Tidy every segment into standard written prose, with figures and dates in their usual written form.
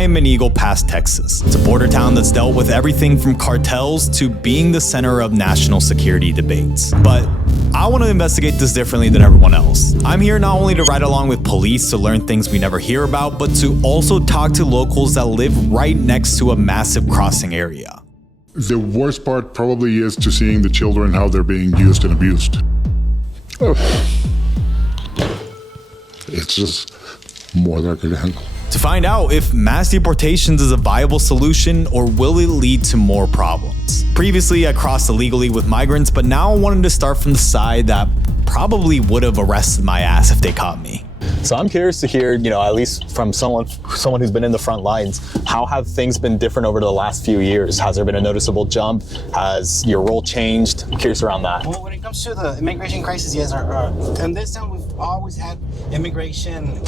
I am in Eagle Pass, Texas. It's a border town that's dealt with everything from cartels to being the center of national security debates. But I want to investigate this differently than everyone else. I'm here not only to ride along with police to learn things we never hear about, but to also talk to locals that live right next to a massive crossing area. The worst part probably is to seeing the children, how they're being used and abused. It's just more than I could handle. To find out if mass deportations is a viable solution or will it lead to more problems. Previously, I crossed illegally with migrants, but now I wanted to start from the side that probably would have arrested my ass if they caught me. So I'm curious to hear, at least from someone who's been in the front lines, how have things been different over the last few years? Has there been a noticeable jump? Has your role changed? I'm curious around that. Well, when it comes to the immigration crisis, yes, in this town we've always had immigration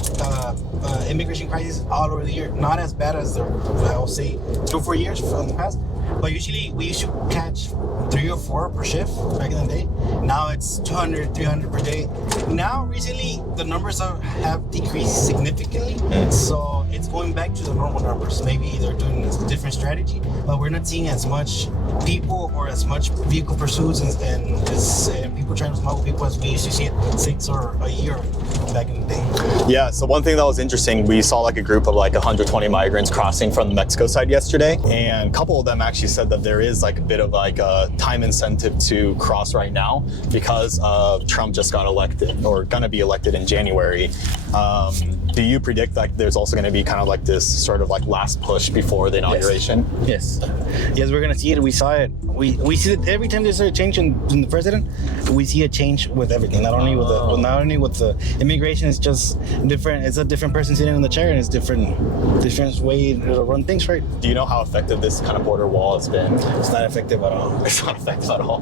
crisis all over the year. Not as bad as I'll say 2 or 4 years from the past, but usually we used to catch 3 or 4 per shift back in the day. Now it's 200, 300 per day. Now recently the numbers have decreased significantly, so it's going back to the normal numbers. Maybe they're doing a different strategy, but we're not seeing as much people or as much vehicle pursuits and people trying to smuggle people as we used to see it 6 or a year back in the day. Yeah, so one thing that was interesting, we saw like a group of like 120 migrants crossing from the Mexico side yesterday, and a couple of them actually said that there is like a bit of like a time incentive to cross right now because Trump just got elected or gonna be elected in January. Do you predict like there's also going to be kind of like this sort of like last push before the inauguration? Yes, we're gonna see it. We saw it. We see it every time there's a change in the president. We see a change with everything. Not only with the immigration. It's just different. It's a different person sitting in the chair, and it's different way to run things, right? Do you know how effective this kind of border wall has been? It's not effective at all. It's not effective at all.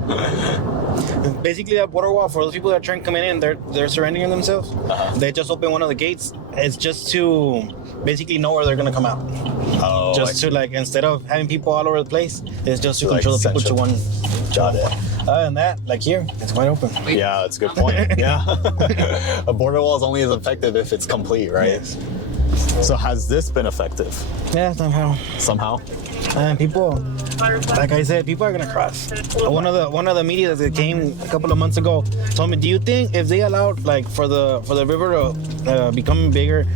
Basically, that border wall, for those people that are trying to come in, they're surrendering themselves. They just open one of the gates. It's just to basically know where they're gonna come out. To like, instead of having people all over the place, it's just to control the people to one job. Other than that, like here, it's wide open. Yeah, that's a good point. Yeah. A border wall is only as effective if it's complete, right? Yes. So has this been effective? Yeah, Somehow? And people, like I said, people are gonna cross. One of the media that came a couple of months ago told me, do you think if they allowed like for the river to become bigger,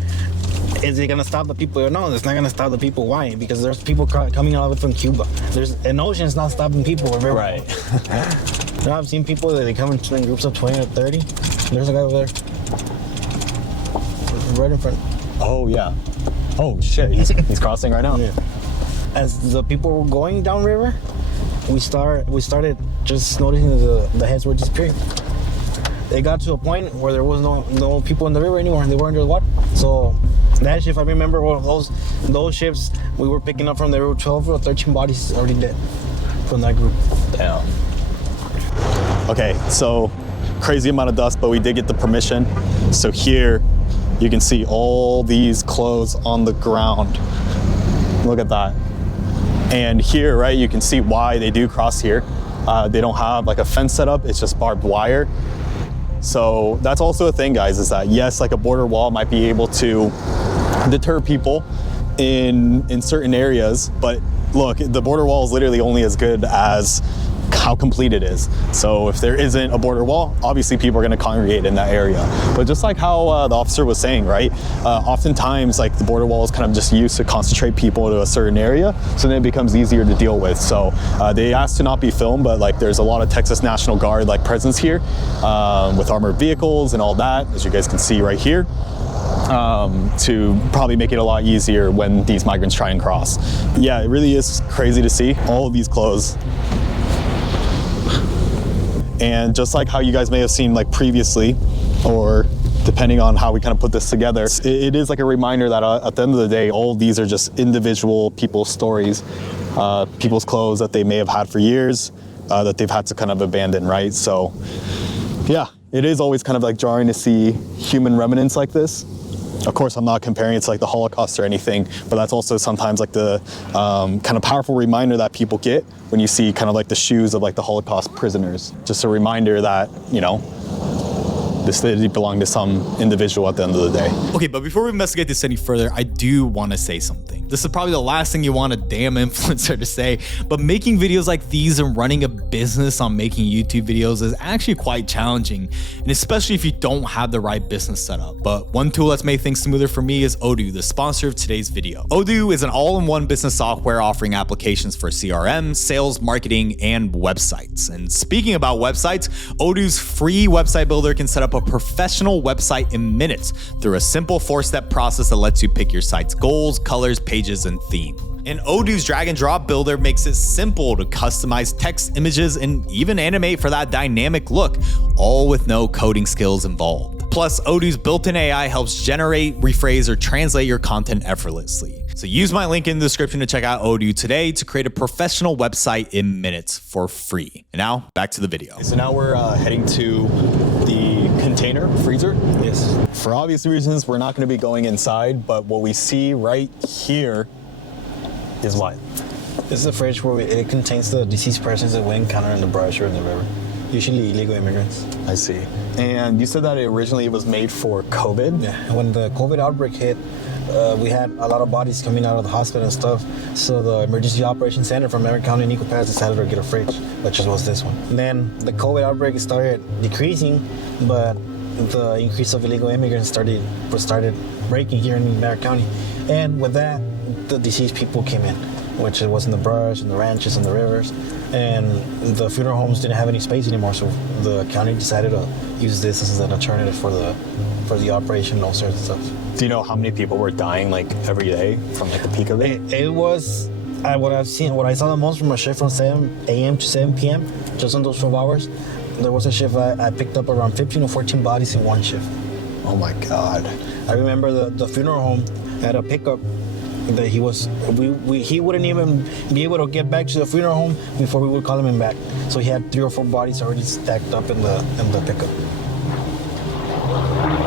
is it gonna stop the people? No, it's not gonna stop the people. Why? Because there's people coming all the way from Cuba. There's an ocean's not stopping people. Right. I've seen people that they come in groups of 20 or 30. There's a guy over there, right in front. Oh yeah. Oh shit, he's crossing right now. Yeah. As the people were going downriver, we started just noticing the heads were disappearing. It got to a point where there was no people in the river anymore. They were under the water. So that shift, I remember one of those ships we were picking up from the river, 12 or 13 bodies already dead from that group. Damn. Okay, so crazy amount of dust, but we did get the permission. So here you can see all these clothes on the ground. Look at that. And here, right, you can see why they do cross here. They don't have like a fence set up, it's just barbed wire. So that's also a thing, guys, is that yes, like a border wall might be able to deter people in certain areas, but look, the border wall is literally only as good as how complete it is. So if there isn't a border wall, obviously people are going to congregate in that area. But just like how the officer was saying, right, oftentimes like the border wall is kind of just used to concentrate people to a certain area, so then it becomes easier to deal with. So they asked to not be filmed, but like there's a lot of Texas National Guard like presence here with armored vehicles and all that, as you guys can see right here, to probably make it a lot easier when these migrants try and cross. Yeah, it really is crazy to see all of these clothes. And just like how you guys may have seen like previously, or depending on how we kind of put this together, it is like a reminder that at the end of the day, all of these are just individual people's stories, people's clothes that they may have had for years, that they've had to kind of abandon, right? So yeah, it is always kind of like jarring to see human remnants like this. Of course, I'm not comparing it to like the Holocaust or anything, but that's also sometimes like the kind of powerful reminder that people get when you see kind of like the shoes of like the Holocaust prisoners. Just a reminder that, you know, This city belonged to some individual at the end of the day. Okay, but before we investigate this any further, I do want to say something. This is probably the last thing you want a damn influencer to say, but making videos like these and running a business on making YouTube videos is actually quite challenging, and especially if you don't have the right business setup. But one tool that's made things smoother for me is Odoo, the sponsor of today's video. Odoo is an all-in-one business software offering applications for CRM, sales, marketing, and websites. And speaking about websites, Odoo's free website builder can set up a professional website in minutes through a simple 4-step process that lets you pick your site's goals, colors, pages, and theme. And Odoo's drag and drop builder makes it simple to customize text, images, and even animate for that dynamic look, all with no coding skills involved. Plus, Odoo's built-in AI helps generate, rephrase, or translate your content effortlessly. So use my link in the description to check out Odoo today to create a professional website in minutes for free. And now, back to the video. So now we're heading to the container freezer. Yes. For obvious reasons, we're not going to be going inside, but what we see right here is what? This is a fridge where it contains the deceased persons that we encounter in the brush or in the river. Usually illegal immigrants. I see. And you said that it originally was made for COVID? Yeah. When the COVID outbreak hit, we had a lot of bodies coming out of the hospital and stuff. So the Emergency Operations Center from Merritt County and Eagle Pass decided to get a fridge, which was this one. And then the COVID outbreak started decreasing, but the increase of illegal immigrants started breaking here in Merritt County. And with that, the deceased people came in, which it was in the brush and the ranches and the rivers. And the funeral homes didn't have any space anymore, so the county decided to use this as an alternative for the operation and all sorts of stuff. Do you know how many people were dying like every day from like the peak of it? It was what I saw the most from a shift from 7 a.m. to 7 p.m. just on those 12 hours. There was a shift I picked up around 15 or 14 bodies in one shift. Oh my God. I remember the funeral home had a pickup that he wouldn't even be able to get back to the funeral home before we would call him back. So he had 3 or 4 bodies already stacked up in the pickup.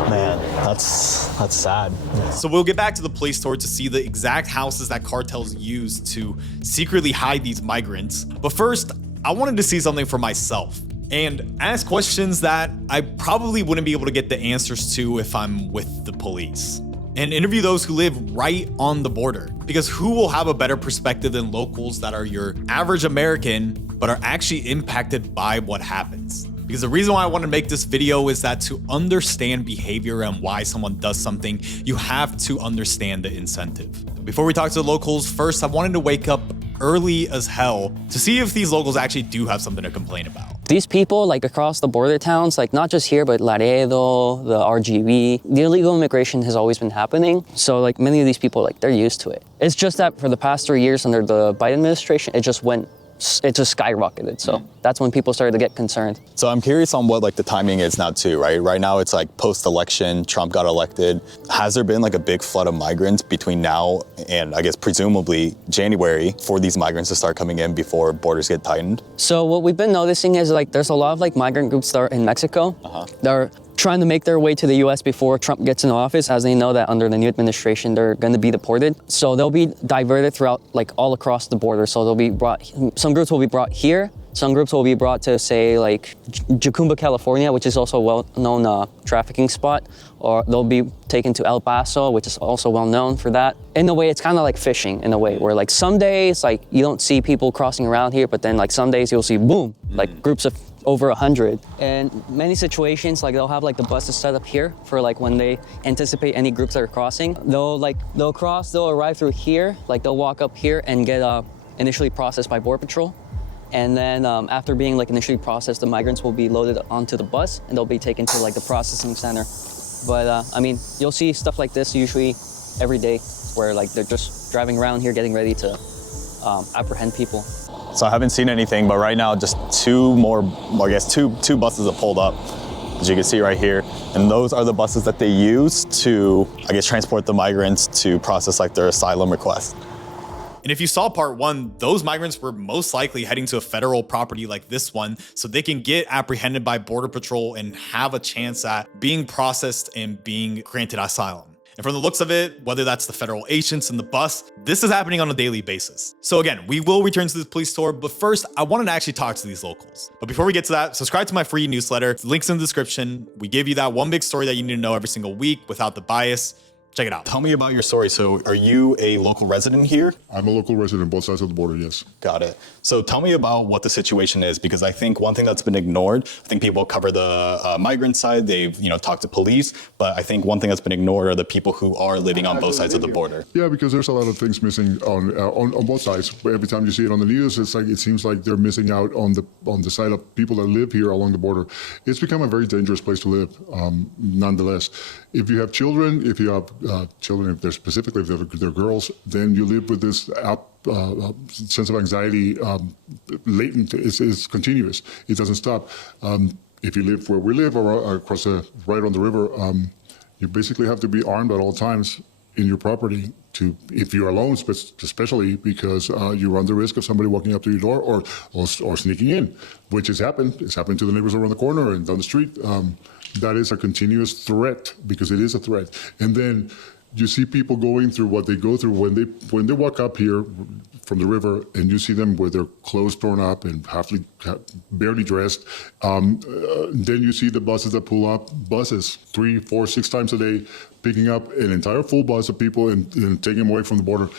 Man, that's sad. So we'll get back to the police tour to see the exact houses that cartels use to secretly hide these migrants. But first, I wanted to see something for myself and ask questions that I probably wouldn't be able to get the answers to if I'm with the police. And interview those who live right on the border. Because who will have a better perspective than locals that are your average American, but are actually impacted by what happens? Because the reason why I want to make this video is that to understand behavior and why someone does something, you have to understand the incentive. Before we talk to the locals, first I wanted to wake up early as hell to see if these locals actually do have something to complain about. These people, like across the border towns, like not just here, but Laredo, the RGV, the illegal immigration has always been happening. So like many of these people, like they're used to it. It's just that for the past 3 years under the Biden administration, it just skyrocketed. So that's when people started to get concerned. So I'm curious on what like the timing is now too, right? Right now it's like post-election, Trump got elected. Has there been like a big flood of migrants between now and I guess presumably January for these migrants to start coming in before borders get tightened? So what we've been noticing is like there's a lot of like migrant groups that are in Mexico. They're trying to make their way to the US before Trump gets in office, as they know that under the new administration, they're going to be deported. So they'll be diverted throughout, like all across the border. So they'll be brought, some groups will be brought here. Some groups will be brought to, say, like Jacumba, California, which is also a well-known trafficking spot. Or they'll be taken to El Paso, which is also well-known for that. In a way, it's kind of like fishing, in a way, where like some days, like you don't see people crossing around here, but then like some days you'll see, boom, like groups of over 100. And many situations, like they'll have like the buses set up here for like when they anticipate any groups that are crossing. They'll arrive through here, like they'll walk up here and get initially processed by Border Patrol. And then after being like initially processed, the migrants will be loaded onto the bus and they'll be taken to like the processing center. But I mean, you'll see stuff like this usually every day where like they're just driving around here getting ready to apprehend people. So I haven't seen anything, but right now just two buses have pulled up, as you can see right here. And those are the buses that they use to, I guess, transport the migrants to process like their asylum request. And if you saw part 1, those migrants were most likely heading to a federal property like this one so they can get apprehended by Border Patrol and have a chance at being processed and being granted asylum. And from the looks of it, whether that's the federal agents in the bus, this is happening on a daily basis. So again, we will return to this police tour, but first I wanted to actually talk to these locals. But before we get to that, subscribe to my free newsletter. Links in the description. We give you that one big story that you need to know every single week without the bias. Check it out. Tell me about your story. So are you a local resident here? I'm a local resident, both sides of the border, yes. Got it. So tell me about what the situation is, because I think one thing that's been ignored, I think people cover the migrant side, they've talked to police, but I think one thing that's been ignored are the people who are living on both sides of the border. Yeah, because there's a lot of things missing on both sides. Every time you see it on the news, it seems like they're missing out on the side of people that live here along the border. It's become a very dangerous place to live, nonetheless. If you have children, if they're girls, then you live with this sense of anxiety latent. It's continuous. It doesn't stop. If you live where we live or right on the river, you basically have to be armed at all times in your property if you're alone, especially because you run the risk of somebody walking up to your door or sneaking in, which has happened. It's happened to the neighbors around the corner and down the street. That is a continuous threat, because it is a threat. And then you see people going through what they go through when they walk up here from the river, and you see them with their clothes torn up and barely dressed. Then you see the buses that pull up, buses 3, 4, 6 times a day, picking up an entire full bus of people and taking them away from the border.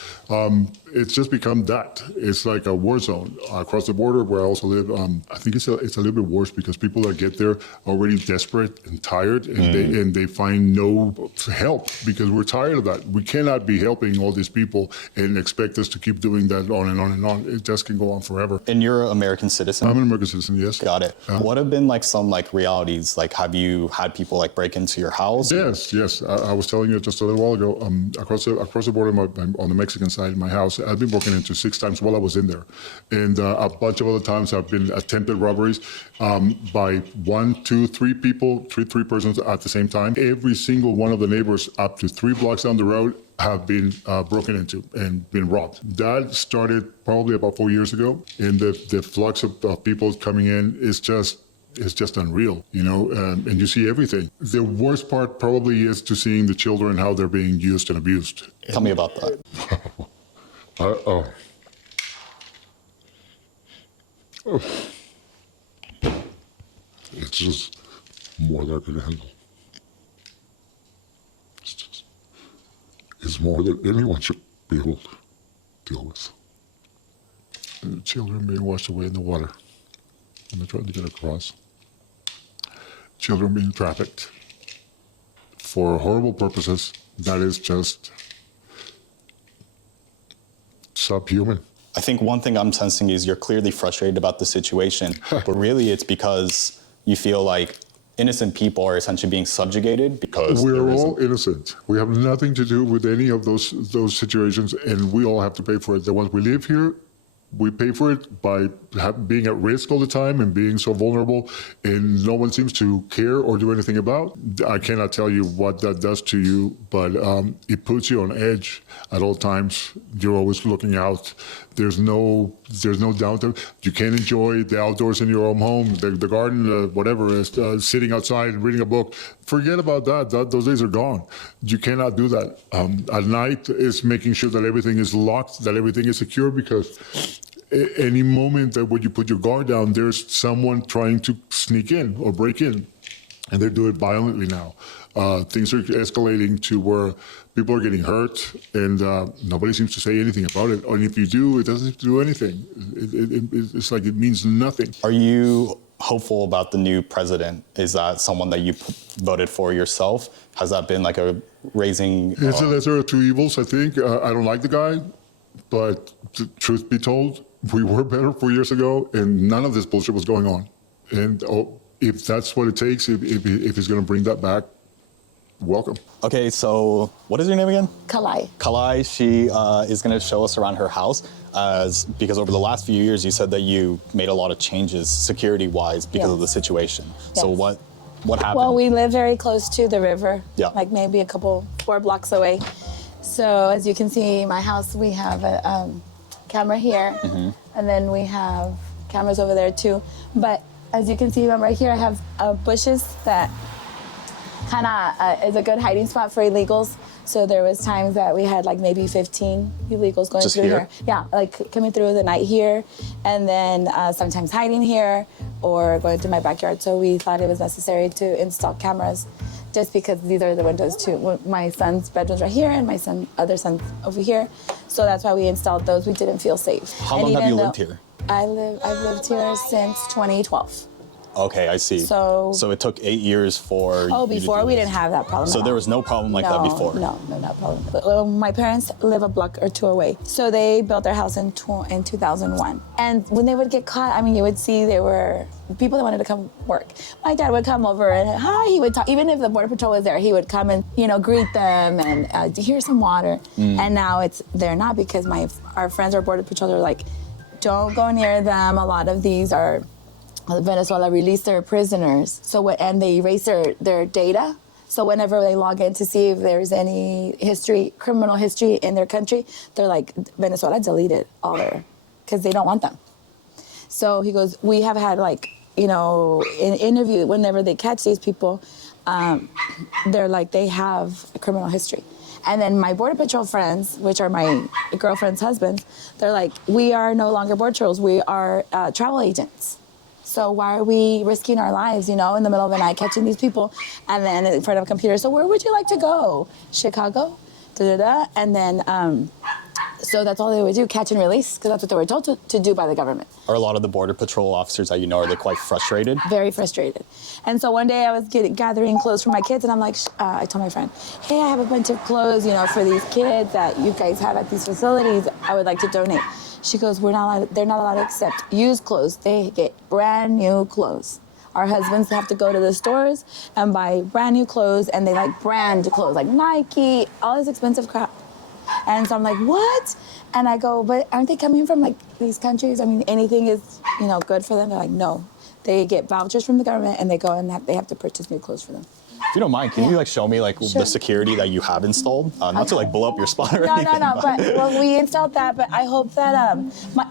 It's just become that. It's like a war zone across the border where I also live. I think it's a little bit worse because people that get there are already desperate and tired, and they find no help because we're tired of that. We cannot be helping all these people and expect us to keep doing that on and on and on. It just can go on forever. And you're an American citizen? I'm an American citizen, yes. Got it. What have been some realities? Have you had people break into your house? Yes. I was telling you just a little while ago, across the border on the Mexican side of my house, I've been broken into 6 times while I was in there. And a bunch of other times have been attempted robberies by 1, 2, 3 people, three persons at the same time. Every single one of the neighbors up to 3 blocks down the road have been broken into and been robbed. That started probably about 4 years ago. And the flux of people coming in is just unreal, and you see everything. The worst part probably is to seeing the children, how they're being used and abused. Tell me about that. It's just more than I can handle. It's more than anyone should be able to deal with. And the children being washed away in the water when they're trying to get across. Children being trafficked for horrible purposes. That is just subhuman. I think one thing I'm sensing is you're clearly frustrated about the situation, but really it's because you feel like innocent people are essentially being subjugated because we're all innocent. We have nothing to do with any of those situations, and we all have to pay for it. The ones we live here, we pay for it by being at risk all the time and being so vulnerable, and no one seems to care or do anything about. I cannot tell you what that does to you, but it puts you on edge at all times. You're always looking out. There's no downtime. You can't enjoy the outdoors in your own home, the garden, whatever, sitting outside and reading a book. Forget about that. Those days are gone. You cannot do that. At night, it's making sure that everything is locked, that everything is secure, because any moment that when you put your guard down, there's someone trying to sneak in or break in, and they do it violently now. Things are escalating to where people are getting hurt, and nobody seems to say anything about it. And if you do, it doesn't do anything. It's like it means nothing. Are you hopeful about the new president? Is that someone that you voted for yourself? Has that been a raising? It's a lesser of two evils, I think. I don't like the guy, but truth be told, we were better 4 years ago, and none of this bullshit was going on. And if that's what it takes, if he's going to bring that back, welcome. Okay, so what is your name again? Kalai. Kalai, she is going to show us around her house, because over the last few years, you said that you made a lot of changes security-wise because of the situation. Yes. So what happened? Well, we live very close to the river, Yeah. maybe 4 blocks away. So as you can see, my house, we have a camera here, and then we have cameras over there too. But as you can see, right here, I have bushes that kind of is a good hiding spot for illegals. So there was times that we had like maybe 15 illegals going Just through here? here. Yeah, like coming through the night here, and then sometimes hiding here or going through my backyard. So we thought it was necessary to install cameras, just because these are the windows to my son's bedroom's right here and my other son's over here. So that's why we installed those. We didn't feel safe. How long have you lived here? I've lived here since 2012. Okay, I see. So it took 8 years for. Oh, you to before do we this. didn't have that problem. So at there all. was no problem like that before. No, not problem. But, my parents live a block or two away, so they built their house in 2001. And when they would get caught, I mean, you would see there were people that wanted to come work. My dad would come over and hi, he would talk. Even if the border patrol was there, he would come and greet them and here's some water. And now they're not, because our friends are border patrol. They're like, don't go near them. A lot of these are. Venezuela released their prisoners, and they erase their data. So whenever they log in to see if there's any criminal history in their country, they're like, Venezuela deleted all because they don't want them. So he goes, we have had an interview whenever they catch these people, they're like, they have a criminal history. And then my Border Patrol friends, which are my girlfriend's husbands, they're like, we are no longer border patrols, we are travel agents. So why are we risking our lives, in the middle of the night, catching these people, and then in front of a computer? So where would you like to go? Chicago? Da-da-da. And then, so that's all they would do, catch and release, because that's what they were told to do by the government. Are a lot of the Border Patrol officers that are they quite frustrated? Very frustrated. And so one day I was gathering clothes for my kids, and I'm like, I told my friend, hey, I have a bunch of clothes, for these kids that you guys have at these facilities. I would like to donate. She goes, they're not allowed to accept used clothes. They get brand new clothes. Our husbands have to go to the stores and buy brand new clothes, and they like brand clothes, like Nike, all this expensive crap. And so I'm like, what? And I go, but aren't they coming from like these countries? I mean, anything is, good for them. They're like, no. They get vouchers from the government, and they go and they have to purchase new clothes for them. If you don't mind, can you show me Sure. the security that you have installed? Not to blow up your spot or anything. No. But we installed that. But I hope that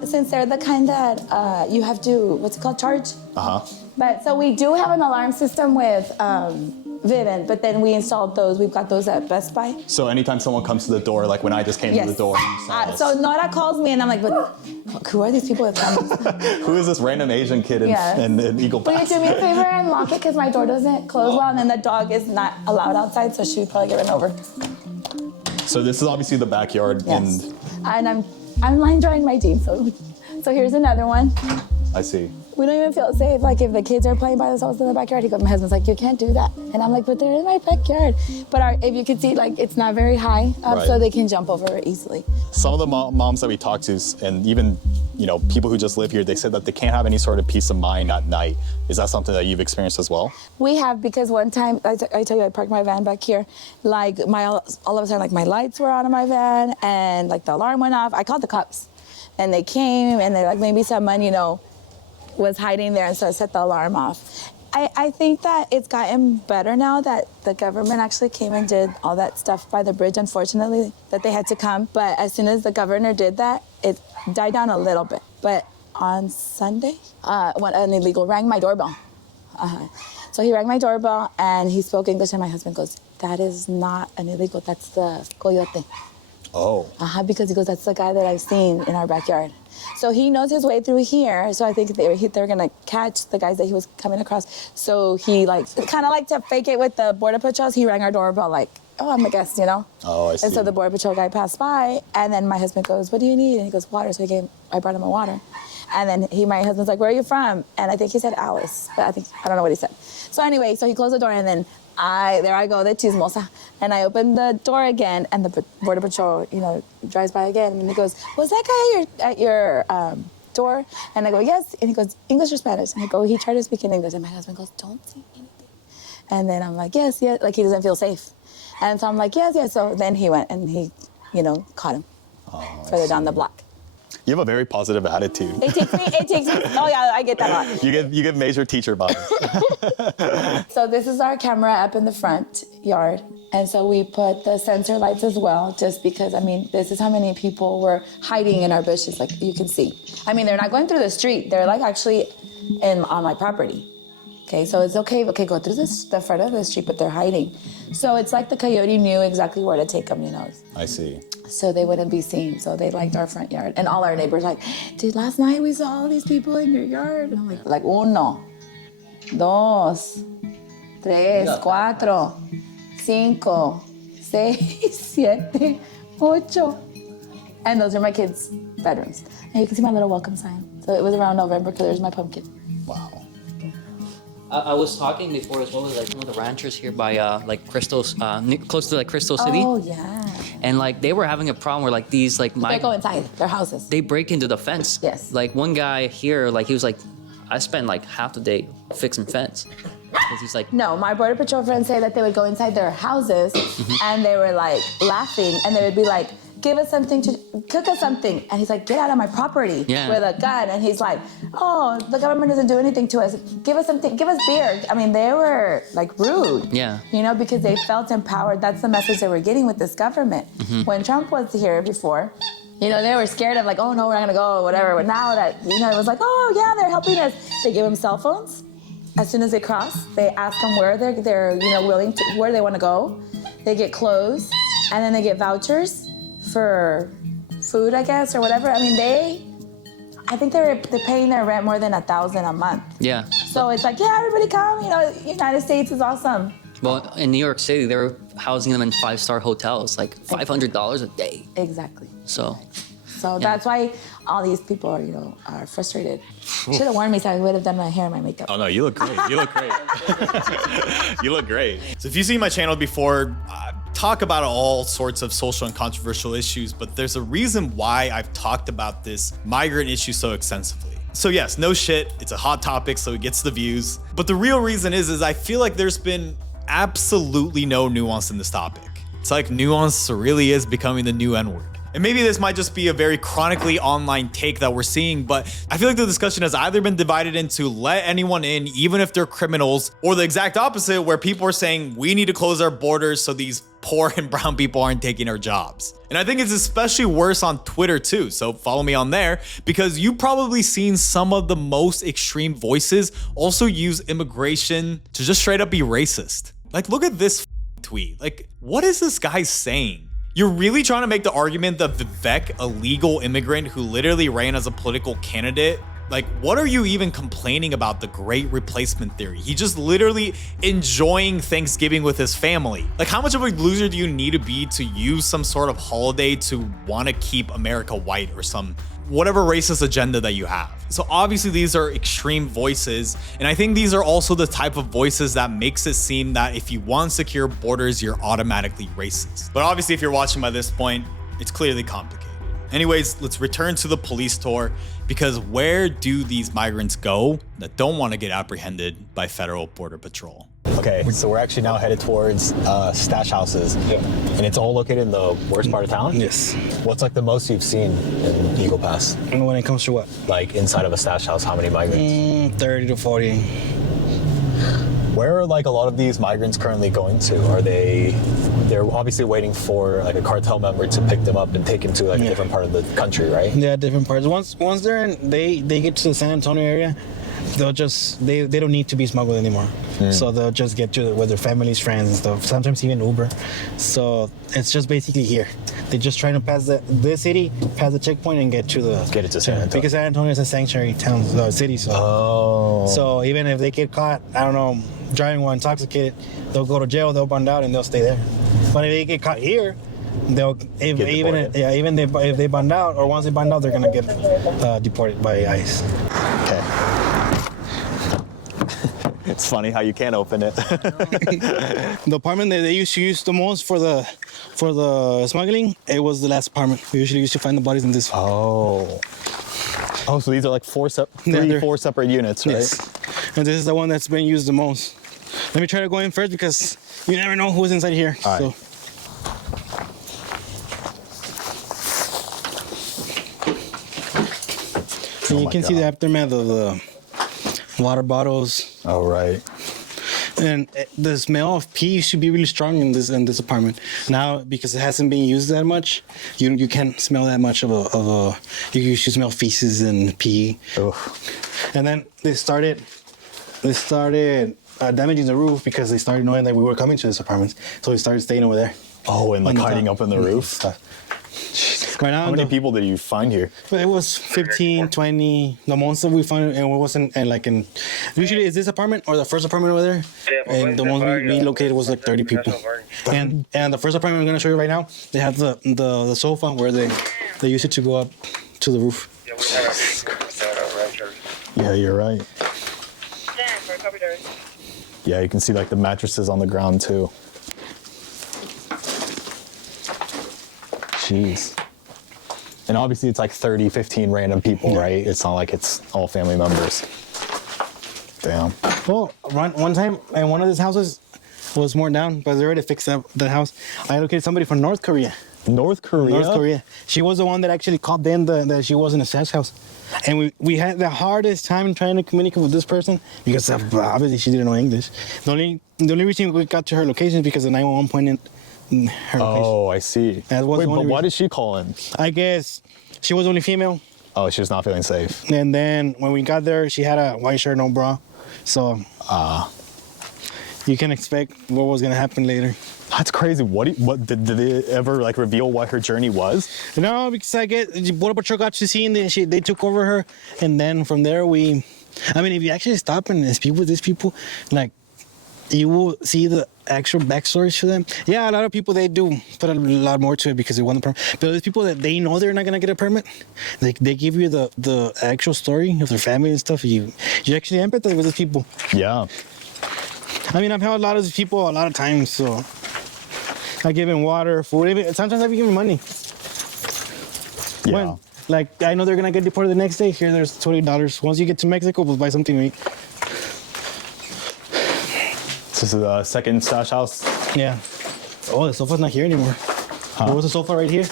since they're the kind that you have to, what's it called, charge. But so we do have an alarm system with Vivint, but then we installed those. We've got those at Best Buy. So anytime someone comes to the door, like when I just came to the door. So Nora calls me and I'm like, but who are these people with cameras? Who is this random Asian kid in Eagle Will you Pass? do me a favor and lock it, because my door doesn't close well, and then the dog is not allowed outside, so she would probably get run over. So this is obviously the backyard, Yes. And I'm line drawing my jeans, so here's another one. I see. We don't even feel safe. Like if the kids are playing by themselves in the backyard, my husband's like, you can't do that. And I'm like, but they're in my backyard. But if you can see, it's not very high up, so they can jump over easily. Some of the moms that we talked to, and even people who just live here, they said that they can't have any sort of peace of mind at night. Is that something that you've experienced as well? We have, because one time, I tell you, I parked my van back here. All of a sudden, my lights were on in my van, and the alarm went off. I called the cops, and they came, and they're like, maybe someone, was hiding there, and so I set the alarm off. I think that it's gotten better now that the government actually came and did all that stuff by the bridge, unfortunately, that they had to come. But as soon as the governor did that, it died down a little bit. But on Sunday, when an illegal rang my doorbell. So he rang my doorbell, and he spoke English, and my husband goes, that is not an illegal, that's the coyote. Oh. Because he goes, that's the guy that I've seen in our backyard. So he knows his way through here. So I think they're gonna catch the guys that he was coming across. So he kind of to fake it with the border patrols. He rang our doorbell oh, I'm a guest, Oh, I see. And so the border patrol guy passed by, and then my husband goes, what do you need? And he goes, water. So I brought him a water. And then my husband's like, where are you from? And I think he said Alice, but I don't know what he said. So anyway, so he closed the door, and then there I go, the chismosa. And I opened the door again, and the border patrol, drives by again, and he goes, was that guy at your door? And I go, yes. And he goes, English or Spanish? And I go, he tried to speak in English, and my husband goes, don't say anything. And then I'm like, yes, he doesn't feel safe. And so I'm like, yes. So then he went, and he, caught him further down the block. You have a very positive attitude. It takes me, oh yeah, I get that a lot. You get major teacher vibes. So this is our camera up in the front yard. And so we put the sensor lights as well, just because, this is how many people were hiding in our bushes, like you can see. They're not going through the street. They're actually on my property. Okay, so it's okay. Okay, go through the front of the street, but they're hiding. So it's like the coyote knew exactly where to take them, you know. I see. So they wouldn't be seen. So they liked our front yard. And all our neighbors like, dude, last night we saw all these people in your yard. And I'm like uno, dos, tres, cuatro, cinco, seis, siete, ocho. And those are my kids' bedrooms. And you can see my little welcome sign. So it was around November because there's my pumpkin. Wow. I was talking before as well with like some of the ranchers here by like Crystal's, close to like Crystal City. Oh, yeah. And like they were having a problem where like these like They go inside their houses. they break into the fence. Yes. Like one guy here, like he was like, I spent like half the day fixing fence. Because he's like, No, my Border Patrol friends say that they would go inside their houses and they were like laughing and they would be like, give us something to cook us something. And he's like, get out of my property Yeah. with a gun. And he's like, oh, the government doesn't do anything to us. Give us something, give us beer. I mean, they were like rude. Yeah. You know, because they felt empowered. That's the message they were getting with this government. When Trump was here before, you know, they were scared of like, oh no, we're not gonna go, whatever. But now that, you know, it was like, oh yeah, they're helping us. They give them cell phones. As soon as they cross, they ask them where they're you know, willing to, where they want to go. They get clothes, and then they get vouchers for food, I guess, or whatever. I mean, I think they're paying their rent more than $1,000 a month. yeah. So it's like, yeah, everybody come. You know, United States is awesome. Well, in New York City, they were housing them in 5-star hotels, like $500 a day. Exactly. So, So that's why all these people are, you know, are frustrated. Should have warned me so I would have done my hair and my makeup. Oh no, you look great. You look great. You look great. So if you've seen my channel before, talk about all sorts of social and controversial issues, but there's a reason why I've talked about this migrant issue so extensively. So yes, no shit, it's a hot topic, so it gets the views. But the real reason is I feel like there's been absolutely no nuance in this topic. It's like nuance really is becoming the new N-word. And maybe this might just be a very chronically online take that we're seeing, but I feel like the discussion has either been divided into let anyone in, even if they're criminals, or the exact opposite, where people are saying we need to close our borders so these poor and brown people aren't taking our jobs. And I think it's especially worse on Twitter too, so follow me on there, because you've probably seen some of the most extreme voices also use immigration to just straight up be racist. Like, look at this tweet. Like, what is this guy saying? You're really trying to make the argument that Vivek, a legal immigrant who literally ran as a political candidate, like, what are you even complaining about the great replacement theory? He just literally enjoying Thanksgiving with his family. Like, how much of a loser do you need to be to use some sort of holiday to want to keep America white or some whatever racist agenda that you have? So obviously these are extreme voices, and I think these are also the type of voices that makes it seem that if you want secure borders, you're automatically racist. But obviously if you're watching by this point, it's clearly complicated. Anyways, let's return to the police tour, because where do these migrants go that don't want to get apprehended by federal border patrol? Okay, so we're actually now headed towards stash houses, and it's all located in the worst part of town? Yes. What's like the most you've seen in Eagle Pass? And when it comes to what? Like inside of a stash house, how many migrants? 30 to 40. Where are like a lot of these migrants currently going to? Are they're obviously waiting for like a cartel member to pick them up and take them to like a different part of the country, right? Yeah, different parts. Once they're in, they get to the San Antonio area, they'll just they don't need to be smuggled anymore. So they'll just get to with their families, friends and stuff. Sometimes even Uber. So it's just basically here. They're just trying to pass the city, pass the checkpoint, and get it to San Antonio. Because San Antonio is a sanctuary town, city. So so even if they get caught, I don't know, driving while intoxicated, they'll go to jail, they'll bond out, and they'll stay there. But if they get caught here, they'll if they bond out, or once they bond out, they're gonna get deported by ICE. Okay. It's funny how you can't open it. The apartment that they used to use the most for the smuggling, it was the last apartment. We usually used to find the bodies in this. Oh, so these are like four separate units, right? Yes. And this is the one that's been used the most. Let me try to go in first because you never know who's inside here. All right. So you can see the aftermath of the water bottles. Oh, right. And the smell of pee should be really strong in this apartment. Now, because it hasn't been used that much, you can't smell that much of a. You should smell feces and pee. Ugh. And then they started damaging the roof because they started knowing that we were coming to this apartment. So we started staying over there. Oh, and like On the hiding top. up in the roof. Stuff. Right now, How many people did you find here? It was 15, 20. The most that we found, and it wasn't usually is this apartment or the first apartment over there, and the one we located was like 30 people. And the first apartment I'm gonna show you right now, they have the sofa where they use it to go up to the roof. Yeah, you're right. Yeah, you can see like the mattresses on the ground too. Jeez. And obviously it's like 30, 15 random people, right? It's not like it's all family members. Damn. Well, one time, and one of these houses was more down, but they already fixed up the house. I located somebody from North Korea. North Korea? North Korea. She was the one that actually called in that she was in a stash house. And we had the hardest time trying to communicate with this person because obviously she didn't know English. The only reason we got to her location is because the 911 pointed her location. Oh, I see. That was Wait, the but only why reason. did she call in? I guess she was only female. Oh, she was not feeling safe. And then when we got there, she had a white shirt, no bra. So you can expect what was going to happen later. That's crazy. What did they ever like reveal what her journey was? No, because I get Border Patrol got to see, and then they took over her, and then from there if you actually stop and speak with these people, like you will see the actual backstories for them. Yeah, a lot of people they do put a lot more to it because they want the permit. But there's people that they know they're not gonna get a permit. They give you the actual story of their family and stuff. You actually empathize with these people. Yeah. I mean, I've helped a lot of these people a lot of times, so I give them water, food. Even, sometimes I give them money. Yeah. When, like, I know they're gonna get deported the next day. Here, there's $20. Once you get to Mexico, we'll buy something to eat. This is the second stash house. Yeah. Oh, the sofa's not here anymore. There was a sofa right here.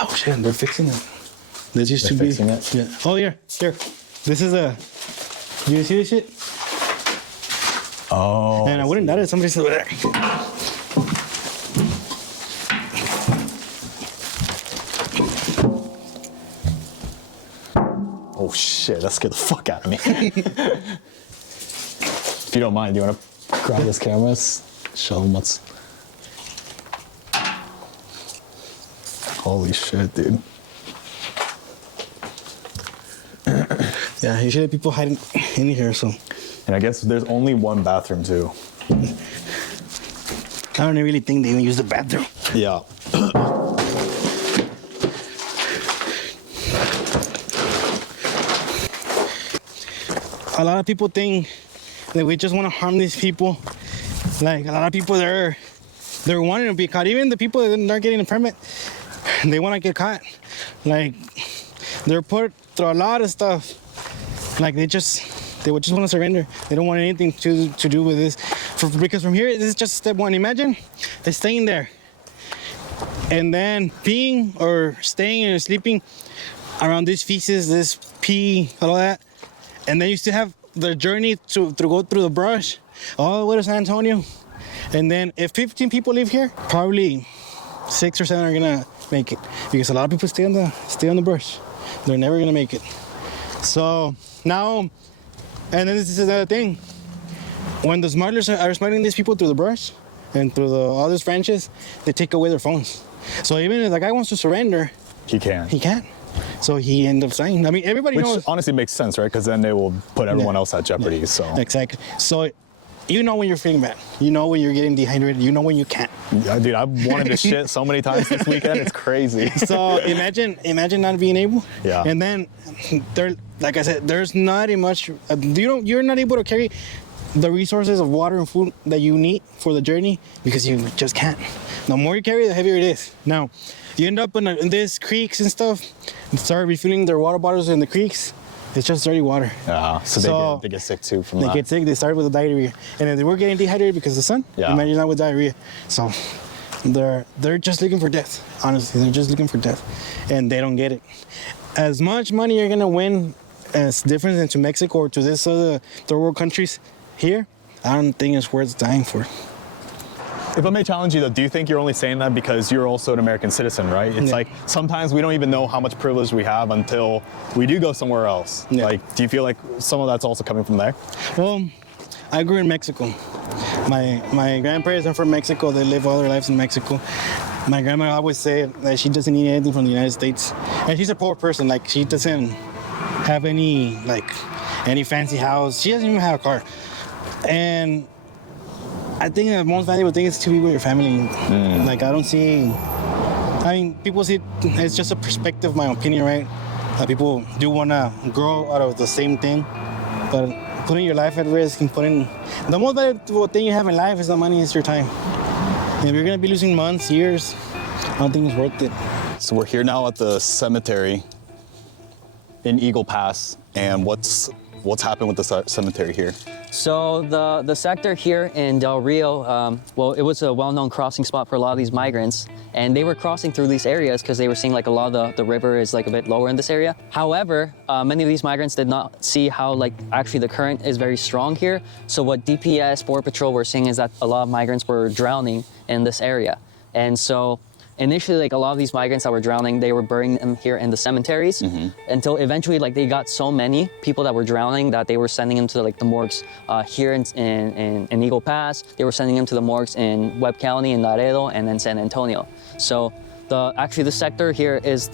Oh shit, they're fixing it. This used to They're be. fixing it? Yeah. Oh, here. This is a. Do you see this shit? Oh. And I wouldn't doubt it. Somebody's over there. Oh shit, that scared the fuck out of me. If you don't mind, do you want to grab this camera? Show them what's. Holy shit, dude. Yeah, usually people hiding in here, so. And I guess there's only one bathroom too. I don't really think they even use the bathroom. Yeah. A lot of people think that we just want to harm these people. Like, a lot of people, they're wanting to be caught. Even the people that aren't getting a permit, they want to get caught. Like, they're put through a lot of stuff. Like, they would just want to surrender. They don't want anything to do with this. Because from here, this is just step one. Imagine they're staying there. And then being or staying and sleeping around these feces, this pee, all that. And then you still have the journey to go through the brush all the way to San Antonio. And then if 15 people live here, probably 6 or 7 are gonna make it. Because a lot of people stay on the brush. They're never gonna make it. So now, and then this is another thing. When the smugglers are smuggling these people through the brush and through all these branches, they take away their phones. So even if the guy wants to surrender, He can. he can't. So he ends up saying, I mean, everybody Which knows. honestly makes sense, right? Because then they will put everyone Yeah. else at jeopardy. Yeah. So Exactly. So you know when you're feeling bad. You know when you're getting dehydrated. You know when you can't. yeah, dude, I've wanted to shit so many times this weekend. It's crazy. So imagine not being able. Yeah. And then there, like I said, there's not much. You're not able to carry the resources of water and food that you need for the journey because you just can't. The more you carry, the heavier it is. Now, you end up in these creeks and stuff, and start refilling their water bottles in the creeks. It's just dirty water. So they get sick too from They that. get sick. They start with the diarrhea, and then they were getting dehydrated because of the sun. Yeah. Imagine that with diarrhea. So they're just looking for death. Honestly, they're just looking for death, and they don't get it. As much money you're gonna win as difference into Mexico or to this other third world countries here, I don't think it's worth dying for. If I may challenge you though, do you think you're only saying that because you're also an American citizen, right? It's Yeah. like sometimes we don't even know how much privilege we have until we do go somewhere else. Yeah. Like, do you feel like some of that's also coming from there? Well, I grew in Mexico. My grandparents are from Mexico. They live all their lives in Mexico. My grandma always said that she doesn't need anything from the United States, and she's a poor person. Like she doesn't have any fancy house. She doesn't even have a car, and I think the most valuable thing is to be with your family. Like I don't see. I mean, people see it's just a perspective, my opinion, right? People do want to grow out of the same thing, but putting your life at risk and putting the most valuable thing you have in life is not money, it's your time. And if you're gonna be losing months, years, I don't think it's worth it. So we're here now at the cemetery in Eagle Pass, and what's happened with the cemetery here? So the sector here in Del Rio, well, it was a well-known crossing spot for a lot of these migrants, and they were crossing through these areas because they were seeing like a lot of the river is like a bit lower in this area. However, many of these migrants did not see how like actually the current is very strong here. So what DPS, Border Patrol were seeing is that a lot of migrants were drowning in this area. And so initially, like a lot of these migrants that were drowning, they were burying them here in the cemeteries until eventually, like they got so many people that were drowning that they were sending them to like the morgues here in Eagle Pass. They were sending them to the morgues in Webb County, in Laredo, and then San Antonio. So actually the sector here has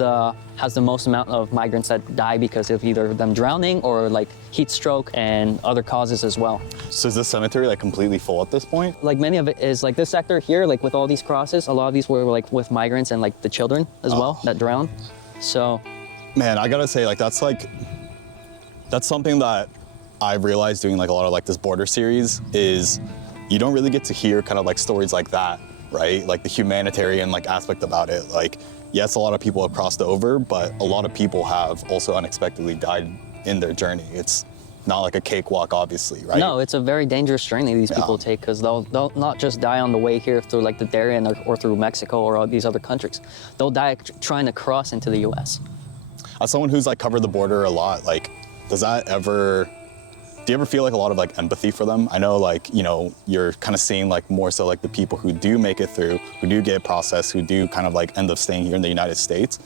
the most amount of migrants that die because of either them drowning or like heat stroke and other causes as well. So is this cemetery like completely full at this point? Like many of it is like this sector here, like with all these crosses, a lot of these were like with migrants and like the children as well that drowned. So, Man, I gotta say, like that's something that I've realized doing like a lot of like this border series is you don't really get to hear kind of like stories like that, right? Like the humanitarian like aspect about it. Like, yes, a lot of people have crossed over, but a lot of people have also unexpectedly died in their journey. It's not like a cakewalk, obviously, right? no, it's a very dangerous journey these people take because they'll not just die on the way here through like the Darien or through Mexico or all these other countries. They'll die trying to cross into the U.S. As someone who's like covered the border a lot, like, do you ever feel like a lot of like empathy for them? I know like, you know, you're kind of seeing like more so like the people who do make it through, who do get processed, who do kind of like end up staying here in the United States.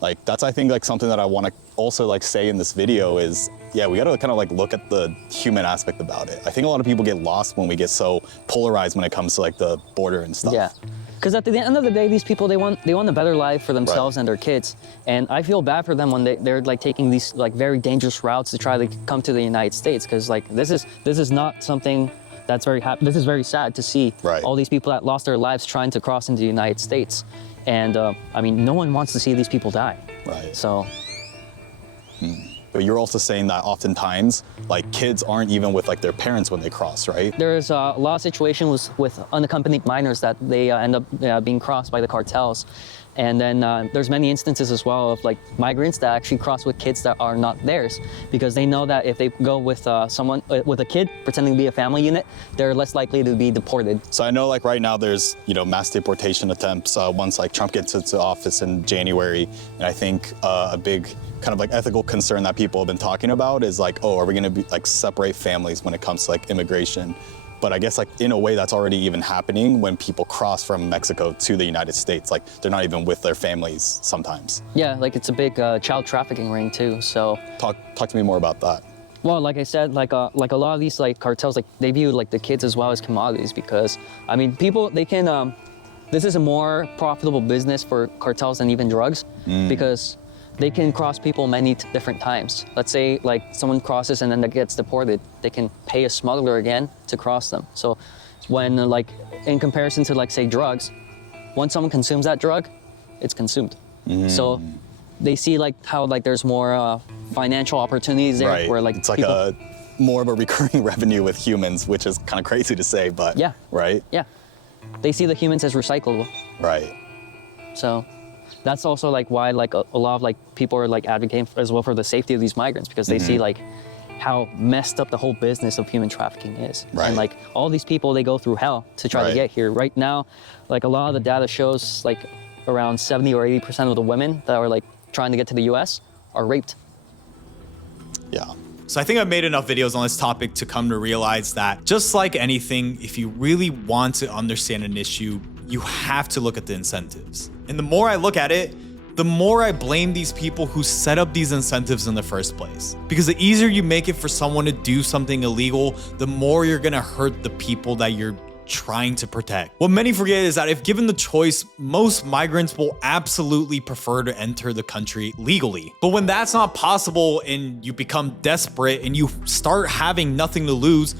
Like that's, I think like something that I want to also like say in this video is, yeah, we got to kind of like look at the human aspect about it. I think a lot of people get lost when we get so polarized when it comes to like the border and stuff. Yeah. Because at the end of the day, these people, they want a better life for themselves and their kids. And I feel bad for them when they're like taking these like very dangerous routes to try to come to the United States. Because like this is not something that's very happy. This is very sad to see all these people that lost their lives trying to cross into the United States. And I mean, no one wants to see these people die. Right. So. But you're also saying that oftentimes, like kids aren't even with like their parents when they cross, right? There's a lot of situations with unaccompanied minors that they end up being crossed by the cartels. And then there's many instances as well of like migrants that actually cross with kids that are not theirs because they know that if they go with someone, with a kid pretending to be a family unit, they're less likely to be deported. So I know like right now there's, you know, mass deportation attempts once like Trump gets into office in January. And I think a big kind of like ethical concern that people have been talking about is like, oh, are we gonna be like separate families when it comes to like immigration? But I guess like in a way that's already even happening when people cross from Mexico to the United States. Like they're not even with their families sometimes. Yeah, like it's a big child trafficking ring too. So Talk to me more about that. well, like I said, like a lot of these like cartels, like they view like the kids as well as commodities because I mean people they can this is a more profitable business for cartels than even drugs because they can cross people many different times. Let's say like someone crosses and then that gets deported, they can pay a smuggler again to cross them. So when like in comparison to like say drugs, once someone consumes that drug, it's consumed. So they see like how like there's more financial opportunities there Right. where like it's like people, more of a recurring revenue with humans, which is kind of crazy to say, but Yeah. right? yeah, they see the humans as recyclable. Right. So that's also like why like a lot of like people are like advocating as well for the safety of these migrants because they see like how messed up the whole business of human trafficking is. Right. And like all these people, they go through hell to try to get here. Right now, like a lot of the data shows like around 70 or 80% of the women that are like trying to get to the US are raped. Yeah. So I think I've made enough videos on this topic to come to realize that just like anything, if you really want to understand an issue, you have to look at the incentives. And the more I look at it, the more I blame these people who set up these incentives in the first place. Because the easier you make it for someone to do something illegal, the more you're gonna hurt the people that you're trying to protect. What many forget is that if given the choice, most migrants will absolutely prefer to enter the country legally. But when that's not possible and you become desperate and you start having nothing to lose,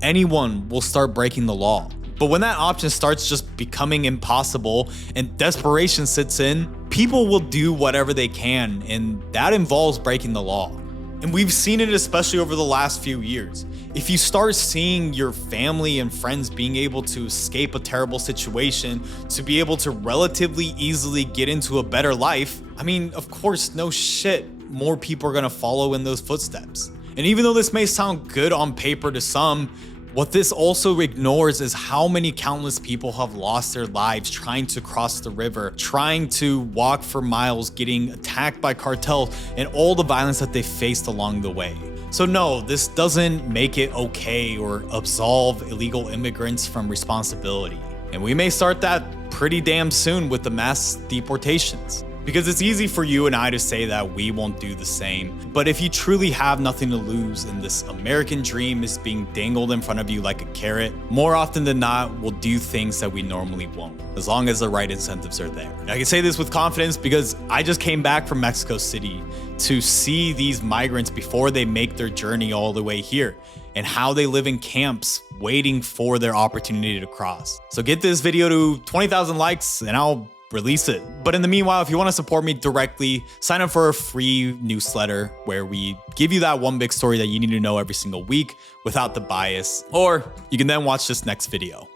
anyone will start breaking the law. But when that option starts just becoming impossible and desperation sits in, people will do whatever they can, and that involves breaking the law. And we've seen it especially over the last few years. If you start seeing your family and friends being able to escape a terrible situation, to be able to relatively easily get into a better life, I mean, of course, no shit, more people are gonna follow in those footsteps. And even though this may sound good on paper to some, what this also ignores is how many countless people have lost their lives trying to cross the river, trying to walk for miles, getting attacked by cartels, and all the violence that they faced along the way. So no, this doesn't make it okay or absolve illegal immigrants from responsibility. And we may start that pretty damn soon with the mass deportations. Because it's easy for you and I to say that we won't do the same. But if you truly have nothing to lose and this American dream is being dangled in front of you like a carrot, more often than not, we'll do things that we normally won't, as long as the right incentives are there. And I can say this with confidence because I just came back from Mexico City to see these migrants before they make their journey all the way here and how they live in camps waiting for their opportunity to cross. So get this video to 20,000 likes and I'll release it. But in the meanwhile, if you want to support me directly, sign up for a free newsletter where we give you that one big story that you need to know every single week without the bias, or you can then watch this next video.